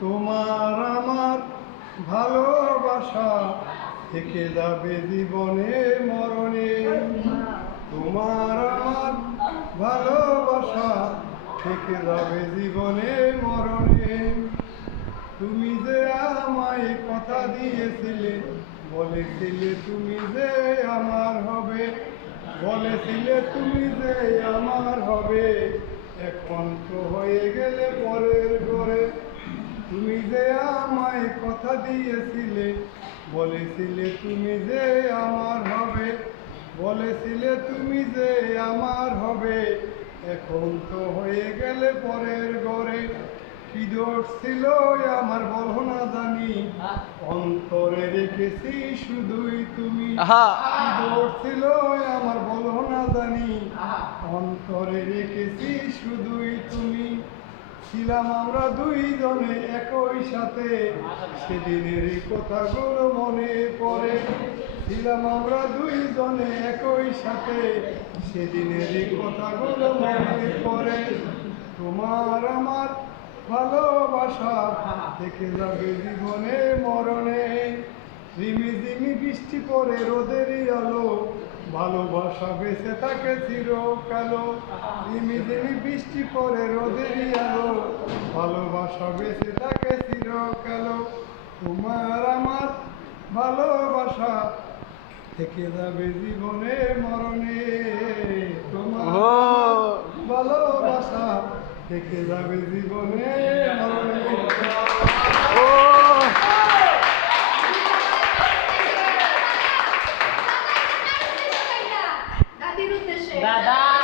তোমার আমার ভালোবাসা থেকে যাবে জীবনে মরণে। তোমার আমার ভালোবাসা থেকে যাবে জীবনে মরণে। তুমি যে আমায় কথা দিয়েছিলে, বলেছিলে তুমি যে আমার হবে, বলেছিলে তুমি যে আমার হবে, এখন তো হয়ে গেলে পরের ঘরে। তুমি যে আমায় কথা দিয়েছিলে, বলেছিলে তুমি যে আমার হবে, বলেছিলে তুমি যে আমার হবে, এখন তো হয়ে গেলে পরের ঘরে। কি দোষ ছিল আমার বলো না জানি, অন্তরে রেখেছি শুধুই তুমি। কি দোষ ছিল আমার বলো না জানি, অন্তরে রেখেছি শুধুই তুমি। ছিলাম আমরা দুইজনে একই সাথে, সেদিনের কথাগুলো মনে পড়ে। ছিলাম আমরা দুইজনে একই সাথে, সেদিনের কথাগুলো মনে পড়ে। তোমার আমার ভালোবাসা থেকে যাবে জীবনে মরণে। রিমি ঝিমি বৃষ্টি পড়ে রোদেরই আলো, ভালোবাসা বেঁচে থাকে চিরকালো। রিমি ঝিমি বৃষ্টি পড়ে রোদেরই আলো, ভালোবাসা বেঁচে থাকে চিরকালো। তোমার আমার ভালোবাসা থেকে যাবে জীবনে মরণে। তোমার ভালোবাসা থেকে যাবে জীবনে মরণে।